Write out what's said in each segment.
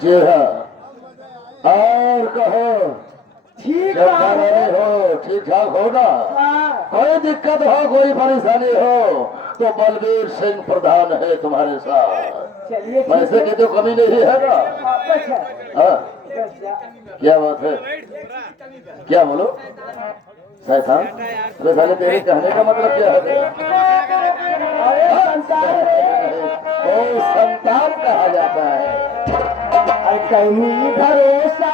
जी हाँ। और कहो, ठीक जब है। रहे हो ठीक ठाक हो ना? हाँ। कोई दिक्कत हो, कोई परेशानी हो तो बलबीर सिंह प्रधान है तुम्हारे साथ। चलिए ठीक पैसे है। की तो कमी नहीं है ना? वापस है। हाँ, बस जा। क्या बात है? क्या बोलो? शैतान? अरे साले तेरे कहने का मतलब क्या है? अरे संतान है। ओ संतान कहा जाता है। अरे कहीं भरोसा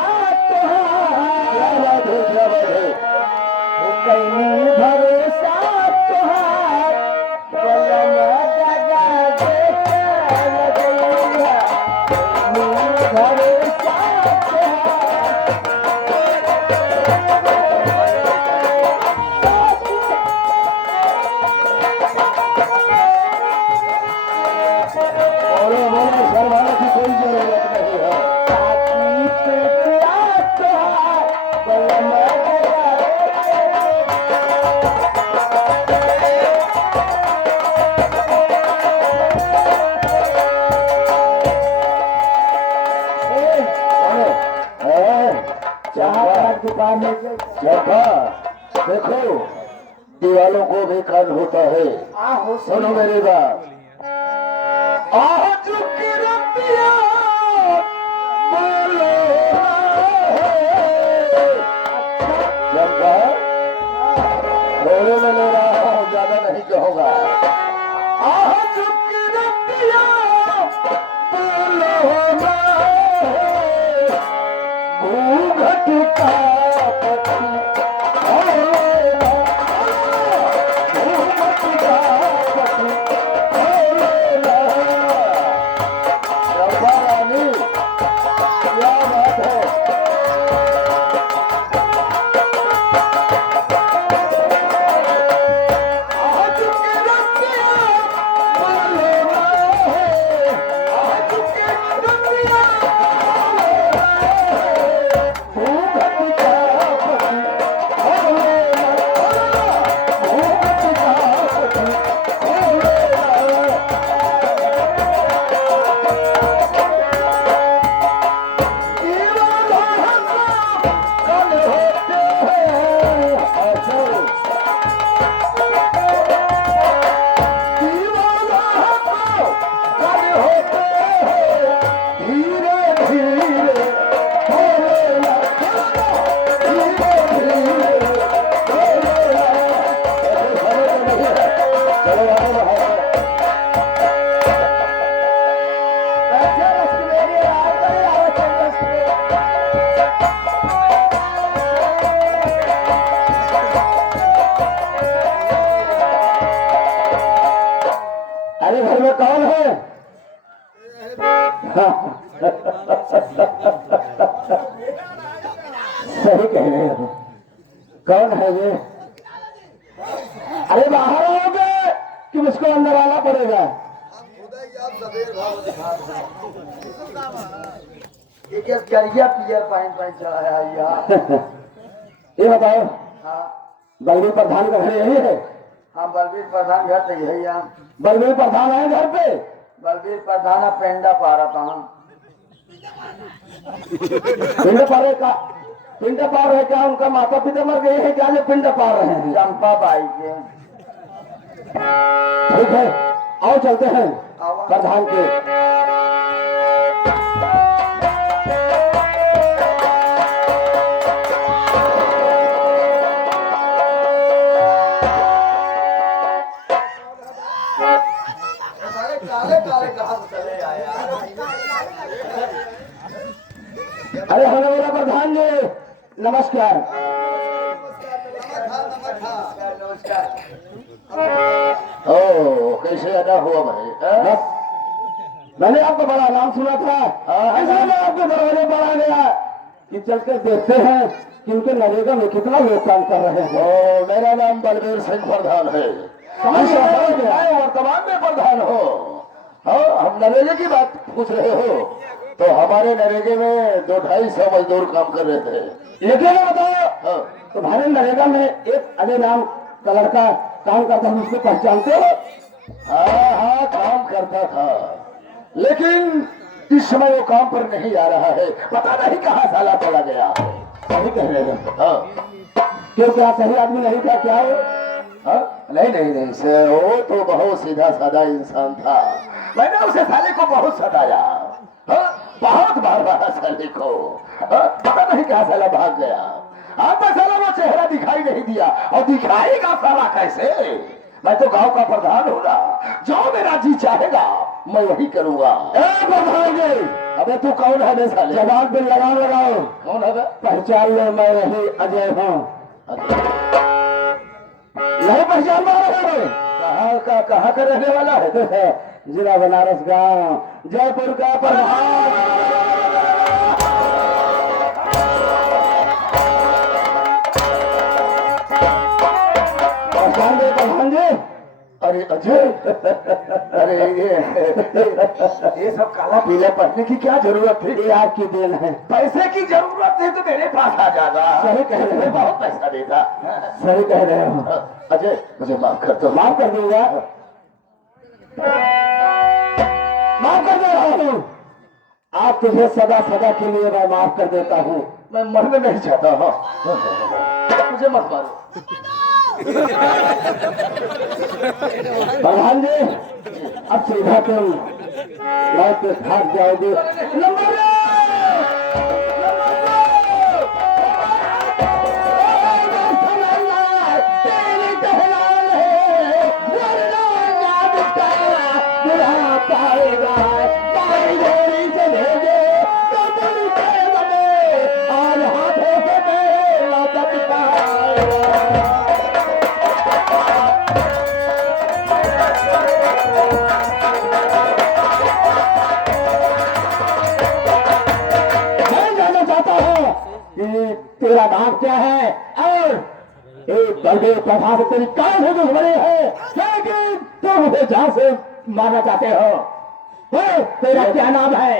तुहार, क्या बात है, क्या बात है? कहीं भरोसा तुहार, कलम दगा देता लगैया, कहीं भरोसा बोलो बोलो, शर्माने की कोई जरूरत नहीं है। साथी पे प्यार तुहार, कलम दगा बोलो। चाह दुकान में से चौथा, देखो दीवालों को भी कान होता है। आहो सुनो मेरी बात। आज की रतिया बोलो चंपा, थोड़े में ले रहा हूँ, ज्यादा नहीं कहूँगा। आज की रतिया बोलो घूंघट का पति, घूंघट का पति, चंपा रानी, क्या बात है? आज की रतिया बोलो आज की रतिया घूंघट का पति, घूंघट का पति, कल होते हैं असल, दीवाना को कल होते हैं धीरे धीरे, बोले ना धीरे धीरे, बोले ना। ऐसे समय तो नहीं है, चलो आओ बाहर। बैठे बस मेरे यार का यार चल बस अरे घर में कौन है? सही कह रहे हो। कौन है ये? अरे बाहर आओगे कि मुझको अंदर आना पड़ेगा? ये क्या करिया पियर पहन पहन चला है यार। ये बताओ, हाँ बलबीर प्रधान का घर यही है? हाँ, बलबीर प्रधान घर तो यही है। बलबीर प्रधान है घर पे? बलबीर प्रधान पेंडा पा रहा था। पिंड पार का, पिंड पार है क्या? उनका माता पिता मर गए हैं क्या जो पिंड पार रहे हैं? चंपा बाई के। ठीक है, आओ चलते हैं आओ। प्रधान के। काले काले कहाँ से चले आए यार? अरे होने वाला प्रधान जी, नमस्कार। नमस्कार। ओ कैसे अदा हुआ भाई? बस मैंने आपका बड़ा नाम सुना था, ऐसा मैं आपके दरवाजे पर आ गया कि चल कर देखते हैं कि उनके नरेगा में कितना लोग काम कर रहे हैं। ओ मेरा नाम बलबीर सिंह प्रधान है। वर्तमान में प्रधान हो? हाँ, हम नरेगे की बात पूछ रहे हो? तो हमारे नरेगे में 200-250 मजदूर काम कर रहे थे। लेकिन बताओ, हाँ, तुम्हारे नरेगा में एक अजय नाम का लड़का काम करता है, उसको पहचानते हो? हाँ हाँ, काम करता था, लेकिन इस समय वो काम पर नहीं आ रहा है, पता नहीं कहाँ साला चला गया। सही कह रहे हो। हाँ क्यों, क्या सही आदमी नहीं था क्या वो? हाँ? नहीं नहीं नहीं सर, वो तो बहुत सीधा साधा इंसान था। मैंने उसे साले को बहुत सताया, हाँ? बहुत बार मारा साले को, हाँ? पता नहीं कहाँ साला भाग गया। आज तक साला वो चेहरा दिखाई नहीं दिया, और दिखाएगा साला कैसे? मैं तो गांव का प्रधान हूँ ना, जो मेरा जी चाहेगा मैं वही करूंगा। प्रधान जी, अबे तू कौन है बे साले? जवाब पे लगाम लगाओ। कौन है बे? पहचान लो, मैं वही अजय हूँ। नहीं पहचान पा रहे हो? कहाँ का रहने वाला है? जिला बनारस गांव, जयपुर का प्रधान। पहचान गए प्रधान जी? अरे अजय, अरे ये सब काला पीला पढ़ने की क्या जरूरत थी? ये आपकी देन है। पैसे की जरूरत थी तो मेरे पास आ जाता। सही कह रहे मैं हो। बहुत पैसा देता। सही कह रहे हो। अजय मुझे माफ कर दो। माफ कर दूंगा, माफ कर दे रहा हूँ। आप तुझे सदा सदा के लिए मैं माफ कर देता हूँ। मैं मरना नहीं चाहता हूँ, मुझे मत मारो। प्रधान जी, अब सीधा तुम मैं तो भाग जाओगे। नंबर और हाथों से मेला चटकाएगा। मैं जानना चाहता हूँ कि तेरा नाम क्या है और एक बड़े प्रभाव से तेरी कौन से दुश्मनी है, लेकिन तुम मुझे जहां से मारना चाहते हो। तेरा क्या नाम है?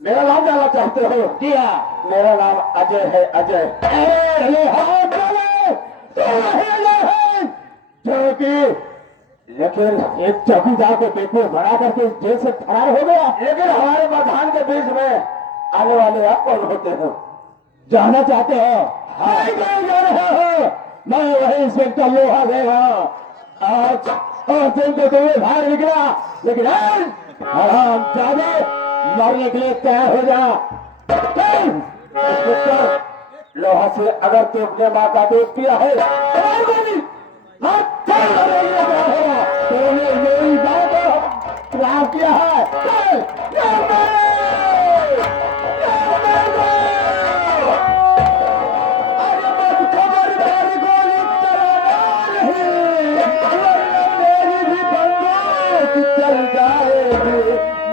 मेरा नाम जानना चाहते हो? किया, मेरा नाम अजय है। अजय जो कि लेकिन एक चौकीदार को पेपर भरा करके जेल से फरार हो गया। लेकिन हमारे प्रधान के बीच में आने वाले आप कौन होते हो? जानना चाहते हो? हाँ, जा रहे हो। मैं वही इंस्पेक्टर लोहा देगा। आज और दिन तो तुम्हें बाहर निकला, लेकिन आज हम जाने मरने के लिए तैयार हो जा। चल, इंस्पेक्टर लोहा से अगर तुमने माँ का दूध पिया है तो मार गोली। हाँ, चल, तूने मेरी बात खराब किया है। चल, अरे मत खबरदार, गोली चलाना नहीं, वरना मेरी भी बंदूक चल जाएगी।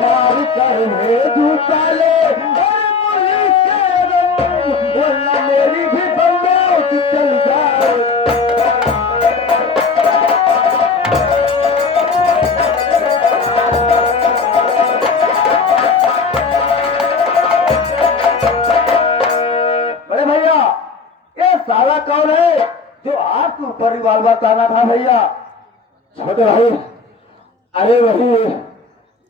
मार कर भेजू ताले और मुझे के रंग, वरना मेरी भी बंदूक चल जाएगी। अरे भैया, ये साला कौन है जो आपके ऊपर रिवाल्वर ताना था? भैया छोटे भाई, अरे वही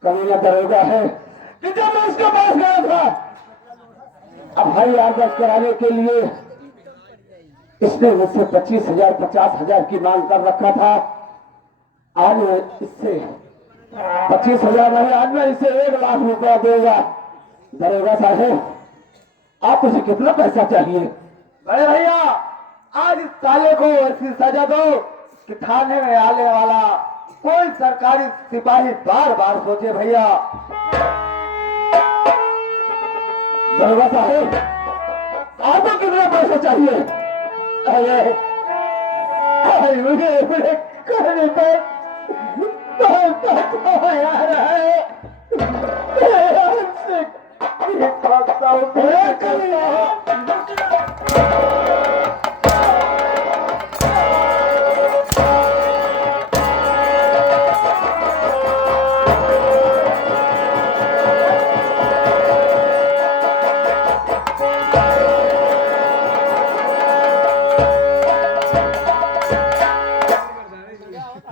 कमीना दरोगा है कि जब मैं उसके पास गया था, अब भाई आदर्श कराने के लिए इसने मुझसे 25,000 50,000 की मांग कर रखा था। आज मैं इससे 25,000 नहीं, आज मैं इसे 1 लाख रुपया दूंगा। दरोगा साहब, आप तुझे कितना पैसा चाहिए? अरे भैया, आज इस साले को ऐसी सजा दो कि थाने में आने वाला कोई सरकारी सिपाही बार बार सोचे। भैया दरोगा साहब, आपको कितना पैसा चाहिए? अरे मुझे कहने पर बहुत पैसा यार है।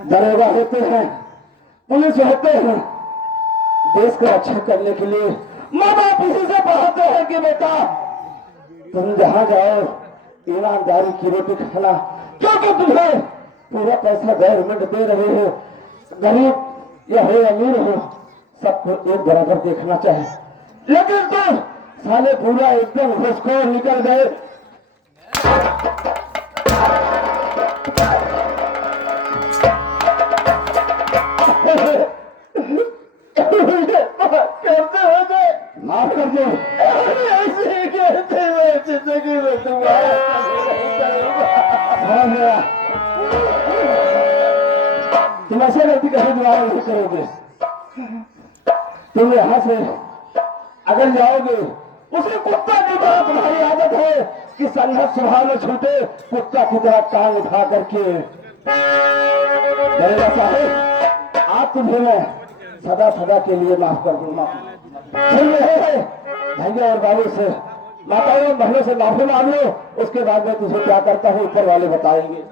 दरोगा होते हैं, पुलिस होते हैं, देश को रक्षा करने के लिए माँ बाप इसी से पढ़ाते हैं कि बेटा तुम जहाँ जाओ ईमानदारी की रोटी खाना, क्योंकि तुम्हें पूरा पैसा गवर्नमेंट दे रहे हो। गरीब या हो अमीर हो, सबको एक बराबर देखना चाहिए। लेकिन तुम साले पूरा एकदम घुसखोर निकल गए। माफ कर दो। ऐसे कहते हुए जिंदगी में तुम्हारा तुम ऐसे गलती कभी दोबारा नहीं करोगे। तुम यहाँ से अगर जाओगे, उसे कुत्ता की तरह तुम्हारी आदत है कि संघर्ष सुबह में छूटे कुत्ता की तरह टांग उठा करके। दरोगा साहब, आप तुम्हें मैं सदा सदा के लिए माफ कर दूंगा। सुन रहे हैं भैया और बाबू से, माताओं और बहनों से माफी मांग लो, उसके बाद मैं तुझे क्या करता हूँ ऊपर वाले बताएंगे।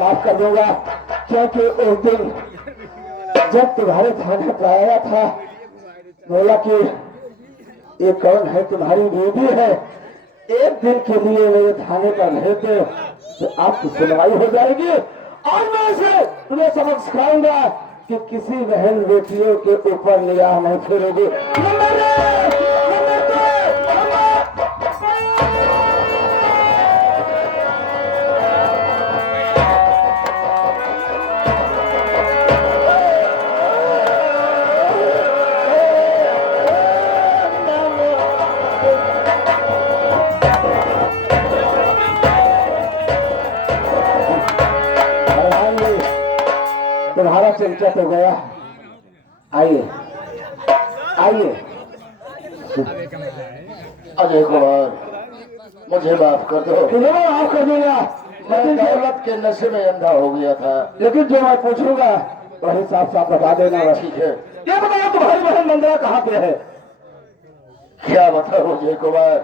माफ कर दूंगा, क्योंकि उस दिन जब तुम्हारे थाने पर आया था, बोला कि ये कौन है, तुम्हारी बीवी है, एक दिन के लिए मेरे थाने पर भेज तो आपकी सुनवाई हो जाएगी और मैं इसे तुम्हें सबक सिखाऊंगा कि किसी बहन बेटियों के ऊपर निगाह नहीं फेरोगे। तुम्हारा चिंता तो गया, आइए आइए। अजय कुमार, मुझे माफ कर दो। तुम्हें माफ कर दूंगा, मैं दौलत के नशे में अंधा हो गया था। लेकिन जो मैं पूछूंगा वही साफ साफ बता देना। ठीक है। ये बताओ तुम्हारी बहन मंदिरा कहाँ पे है? क्या बताओ अजय कुमार,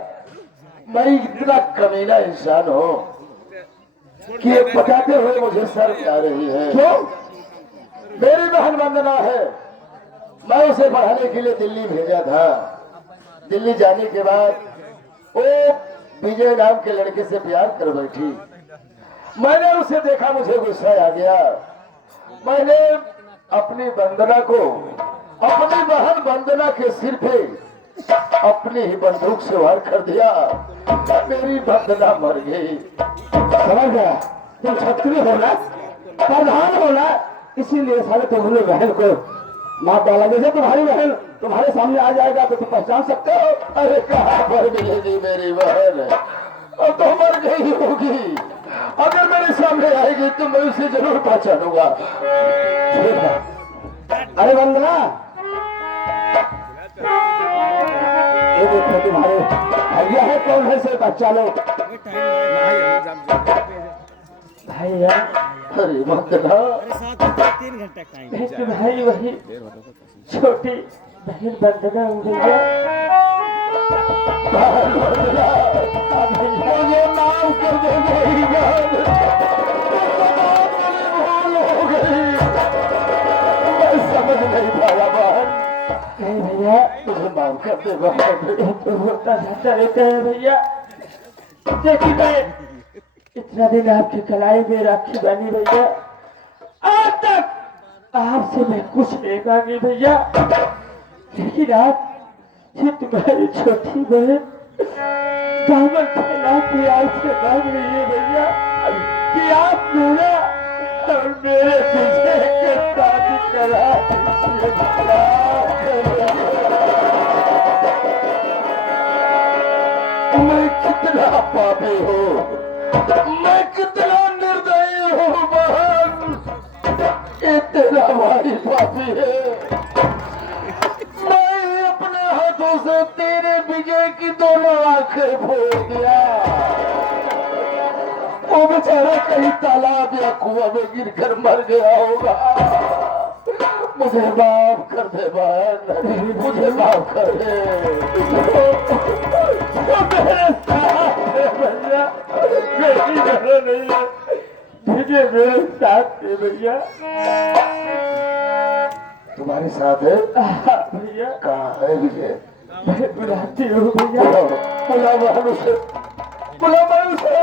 मैं इतना कमीना इंसान हूँ कि एक बताते हुए मुझे शर्म आ रही है। क्यों? मेरी बहन वंदना है, मैं उसे पढ़ाने के लिए दिल्ली भेजा था। दिल्ली जाने के बाद वो विजय नाम के लड़के से प्यार कर बैठी। मैंने उसे देखा, मुझे गुस्सा आ गया। मैंने अपनी वंदना को, अपनी बहन वंदना के सिर पे अपनी ही बंदूक से वार कर दिया। मेरी वंदना मर गई। समझ गया, तुम क्षत्रिय हो ना, प्रधान हो ना, इसीलिए सारे तुमने बहन को मार डाला। जैसे तुम्हारी बहन तुम्हारे सामने आ जाएगा तो तुम पहचान सकते हो। अरे कहाँ पर मिलेगी मेरी बहन, और तो मर गई होगी। अगर मेरे सामने आएगी तो मैं उसे जरूर पहचानूंगा। ठीक है। अरे वंदना, ये देखो तुम्हारे भैया है, कौन है से बच्चा लोग। भैया अरे मंगला, एक भाई वही छोटी बहन बंदना हूँ भैया। मंगला, मुझे माफ कर दो मेरी जान, भूल हो गई, मैं समझ नहीं पाया बहन। नहीं भैया, मुझे माफ कर दे बहन। तो होता जाता रहता है भैया। देखिए मैं इतना दिन आपकी कलाई में राखी बनी भैया, आज तक आपसे मैं कुछ नहीं मांगी भैया, लेकिन आप ये तुम्हारी छोटी बहन दामन फैला के आपसे मांग रही है भैया कि आप मेरा और मेरे पीछे के शादी करा दीजिए। मैं कितना पापी हूँ, मैं कितना निर्दयी हूँ बहन, ये तेरा भाई पापी है। मैं अपने हाथों से तेरे विजय की दोनों आंखें फोड़ दिया, वो बेचारा कहीं तालाब या कुआं में गिर कर मर गया होगा। मुझे माफ कर दे बहन, मुझे माफ कर दे। वो मेरे साथ है भैया, मेरी जगह नहीं है, मुझे मेरे साथ है भैया। तुम्हारे साथ है? हाँ भैया, कहाँ है विजय? मैं बुलाती हूँ भैया। बुला बहन उसे, बुला बहन उसे,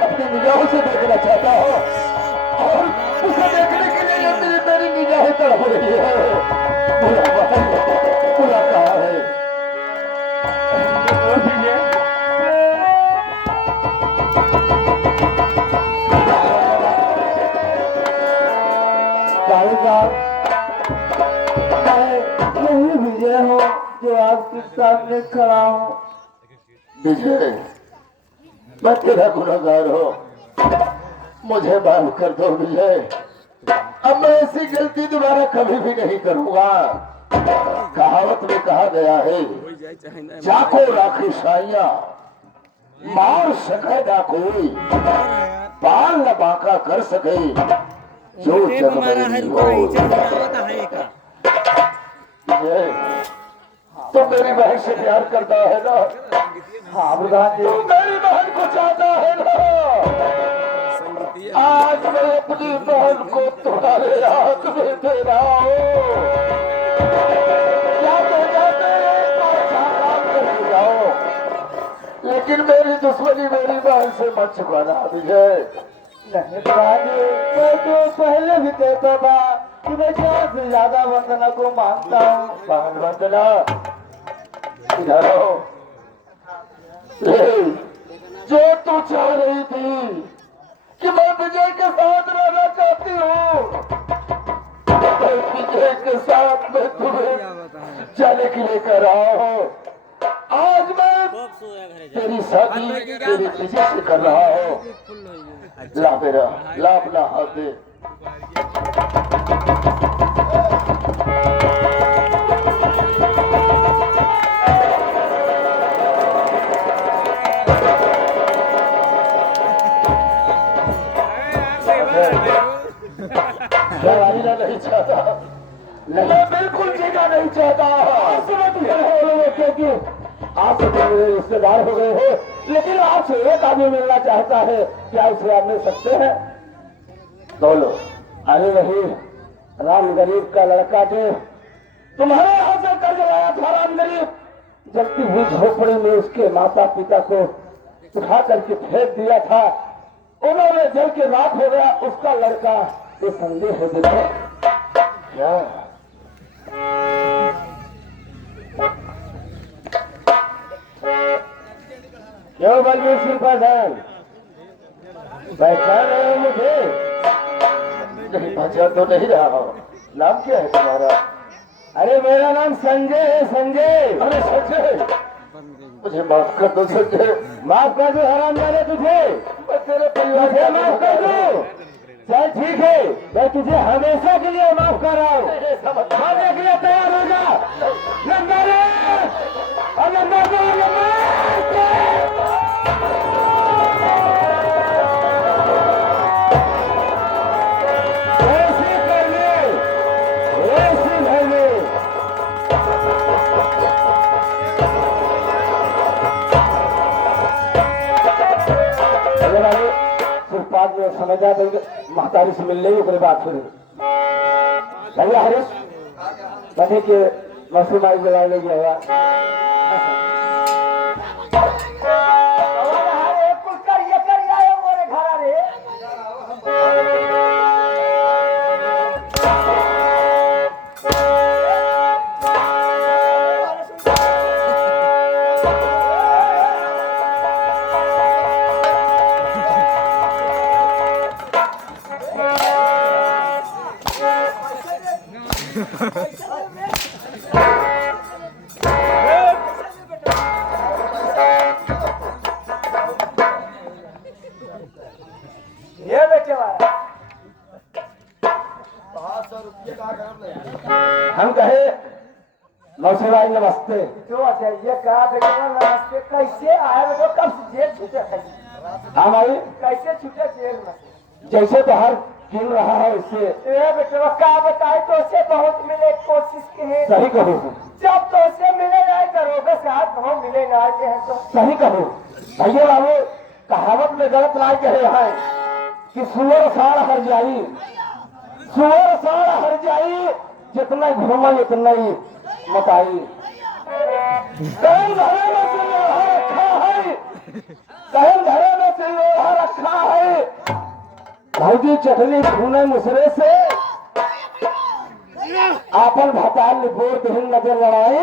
अपनी निगाहों से देखना चाहता हो और उसे देखने के लिए ये मेरी निगाहें तड़प रही है। बुला बहन, बुला कहाँ है? भैया भाई साहब, मैं यही विजय हूँ जो आपके सामने खड़ा हूँ। विजय, मैं तेरा गुनहगार हूँ, मुझे माफ कर दो विजय। अब मैं ऐसी गलती दोबारा कभी भी नहीं करूंगा। कहावत में कहा गया है, जाको राखी साइया, मार सके ना कोई, पाल न बांका कर सके, जो जग में हो। विजय, तो मेरी बहन से प्यार करता है ना? हाँ प्रधान जी, तू मेरी बहन को चाहता है ना? आज मैं अपनी बहन को तुम्हारे हाथ में दे रहा हूँ। जाते जाते एक अच्छा काम करके जाओ, लेकिन मेरी दुश्मनी मेरी बहन से मत छुपाना विजय। नहीं प्रधान जी, मैं तो पहले भी कहता था कि मैं ज्यादा से ज्यादा वंदना को मानता हूँ। बहन वंदना, इधर आओ। ले, जो तू चाह रही थी कि मैं विजय के साथ रहना चाहती हूँ, मैं विजय के साथ में तुम्हें जाने के लिए कर रहा हूँ। आज मैं तेरी शादी तेरे विजय से कर रहा हूँ। ला मेरा, ला अपना हाथ दे। मैं नहीं चाहता, मैं बिल्कुल जीना नहीं चाहता। क्योंकि आप तो मेरे रिश्तेदार हो गए हो, लेकिन आपसे एक आदमी मिलना चाहता है, क्या उसे आप मिल सकते हैं? बोलो। अरे वही राम गरीब का लड़का जो तुम्हारे यहाँ से कर्ज लाया था, राम गरीब, जलती हुई झोपड़ी में उसके माता पिता को उठा करके फेंक दिया था, उन्होंने जल के राख हो गया उसका लड़का। ये संदेह है देखो क्या? क्यों बलवीर सिंह प्रधान, पहचान रहे हो मुझे? नहीं पहचान तो नहीं रहा हूँ। नाम क्या है तुम्हारा? अरे मेरा नाम संजय है, संजय। अरे संजय, मुझे माफ कर दो संजय। माफ कर दो हरामजादे तुझे, मैं तेरे परिवार तुझे माफ कर दो। चल ठीक है, मैं तुझे हमेशा के लिए माफ कर रहा हूँ। मारने के लिए तैयार हो जा। लंबा रे, और लंबा दो, लंबा। बाद में समझ जाए तो महतारी से मिल ले ओकरे बाद फिर भैया हरीश कहे के मसूम आई बुला ले गया ये बेटे वाला हम कहे नौसे भाई नमस्ते तो ये कहा बेटे नमस्ते कैसे आए बेटो कब से जेल छूटे हाँ भाई कैसे छूटे जेल में जैसे तो हर गिन रहा है इससे बेटे क्या बताए तो उसे बहुत मिले कोशिश की है सही कहो जब तो उसे मिले ना दरोगा साहब हम मिले ना हैं तो सही कहो भैया बाबू कहावत में गलत ना कहे हैं कि सुअर साड़ हर जाई सुअर साड़ हर जाई जितना घूमा उतना ही मताई कहीं घरे में से लोहा रखा है कहीं घरे में से लोहा रखा है भाजी चटनी भूने मुसरे से आपन भताल गोर दहन नजर लड़ाए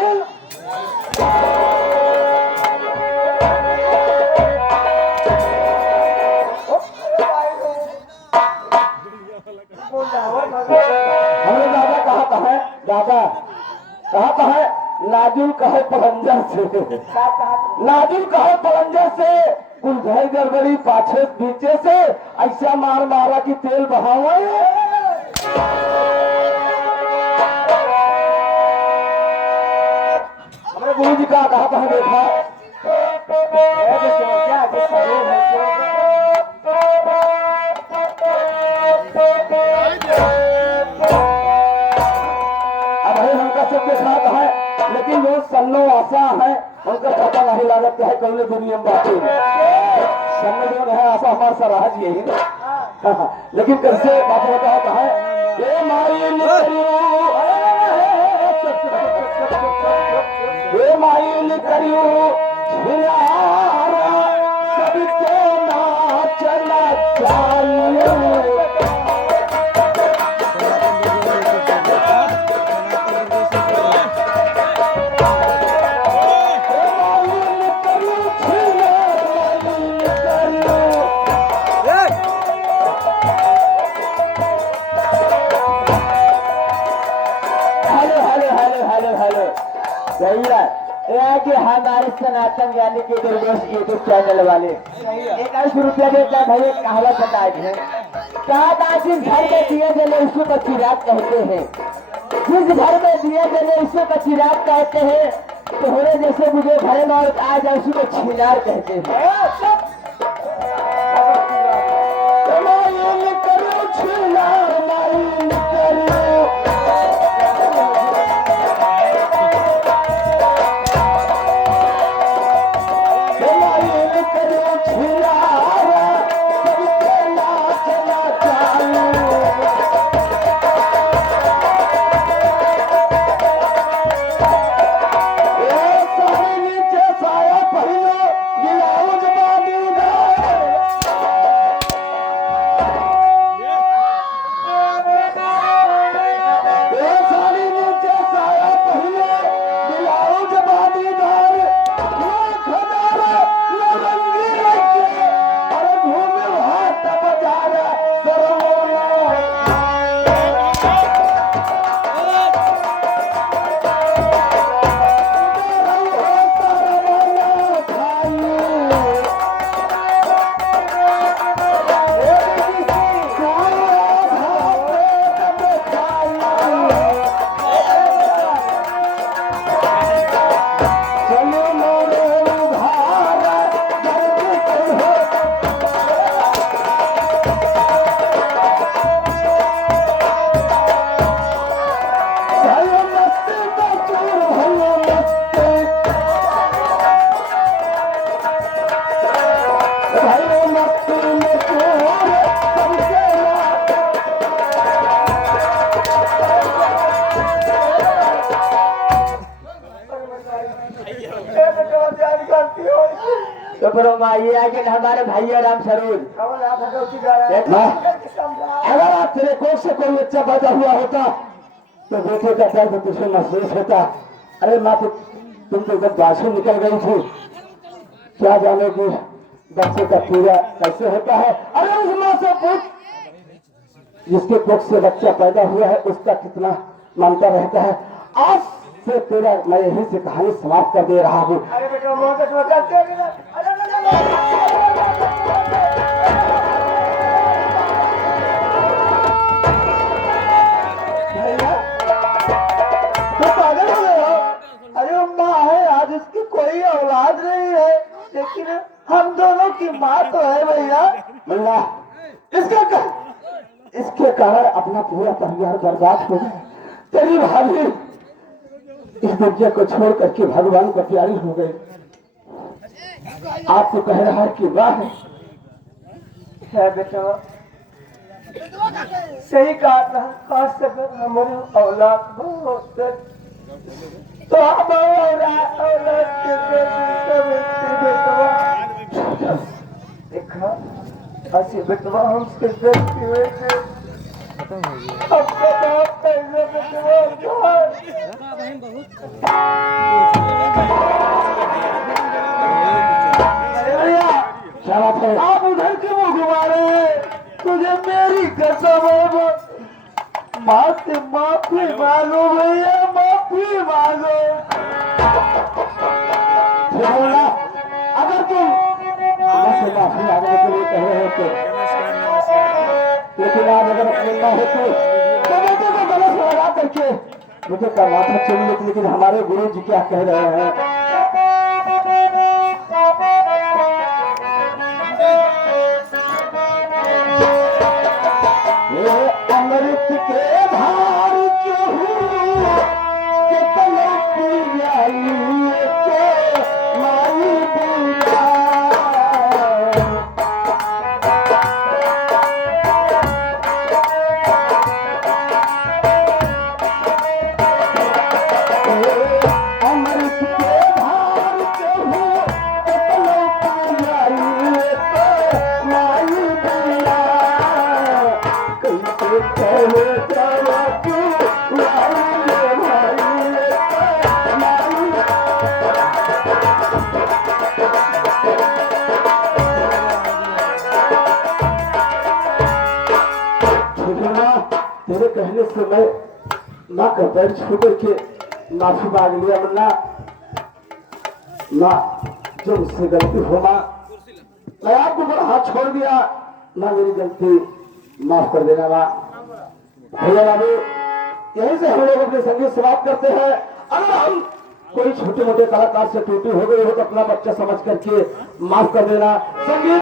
हमने दादा कहा है नाजुल कहे पलंजर से नाजुल कहे पलंजर से कुल घर गड़बड़ी पाछे पीछे से ऐसा मार मारा कि तेल बहावा हमने गुरु जी का कहा है देखा सब देखा है लेकिन जो सन्नो आशा है उनका पता नहीं लागत है कौन दुनिया में बात सन्नो जो है आशा हमारा सराज यही ना लेकिन कैसे बात बताओ है ये माइल करियो सबके नाचना चाहिए कि हमारे सनातन ज्ञानी के दुर्गोष यूट्यूब चैनल वाले 21 रुपया देता भाई कहावत बताए हैं कहा जिस घर में दिए जले उसको को चिराग कहते हैं जिस घर में दिए जले उसको को चिराग कहते हैं तो होने जैसे मुझे घर में और आ जाए उसी को छिनार कहते हैं माइए आगे हमारे भैया राम सरोज। अगर आप तेरे कोख से कोई बच्चा पैदा हुआ होता तो बेटे का दर्द तुझे महसूस होता। अरे माँ तुम तो जब बाशु निकल गई थी, क्या जाने कि बच्चे का पूरा कैसे होता है। अरे उस माँ से पूछ जिसके कोख से बच्चा पैदा हुआ है उसका कितना मानता रहता है। आज से तेरा मैं यहीं से कहानी समाप्त कर दे रहा हूँ। अरे बेटा भैया तो पागल हो गए हो। अरे माँ है, आज इसकी कोई औलाद नहीं है, लेकिन हम दोनों की माँ तो है भैया। मुन्ना इसके कारण अपना पूरा परिवार बर्बाद हो गया। तेरी भाभी इस दुनिया को छोड़ करके भगवान को प्यारी हो गई। आपको कह रहा है कि वाह है बेटा, सही कहा था। आज से हमारी औलाद बहुत तो हम औलाद देखा ऐसे बेटवा हमसे गलती हुई थी। क्या बात है? आप उधर क्यों घुमा रहे हैं? तुझे मेरी कसम है, माँ से माफी मांगो भैया, माफी मांगो। अगर तुम माफी मांगने के लिए कह रहे हो तो, लेकिन आप अगर अपने हो तो बेटे को गलत लगा करके मुझे का माथा चुन लो। लेकिन हमारे गुरु जी क्या कह रहे हैं? अमृत के धार क्यों के तलपी आई के माई बिना। अमृत के धार क्यों के तलपी आई के माई बिना। कैसे चले चला तू माई माई तेरे कहने से मैं माँ का पैर छू करके माफी मांग लिया। वरना माँ जो मुझसे गलती हो माँ, मैं आपको बड़ा हाथ छोड़ दिया माँ, मेरी गलती माफ कर देना माँ। भैया बाबू यहीं से हम लोग अपने संगीत समाप्त करते हैं। अगर हम कोई छोटे मोटे कलाकार से त्रुटि हो गई हो तो अपना बच्चा समझ करके माफ कर देना। संगीत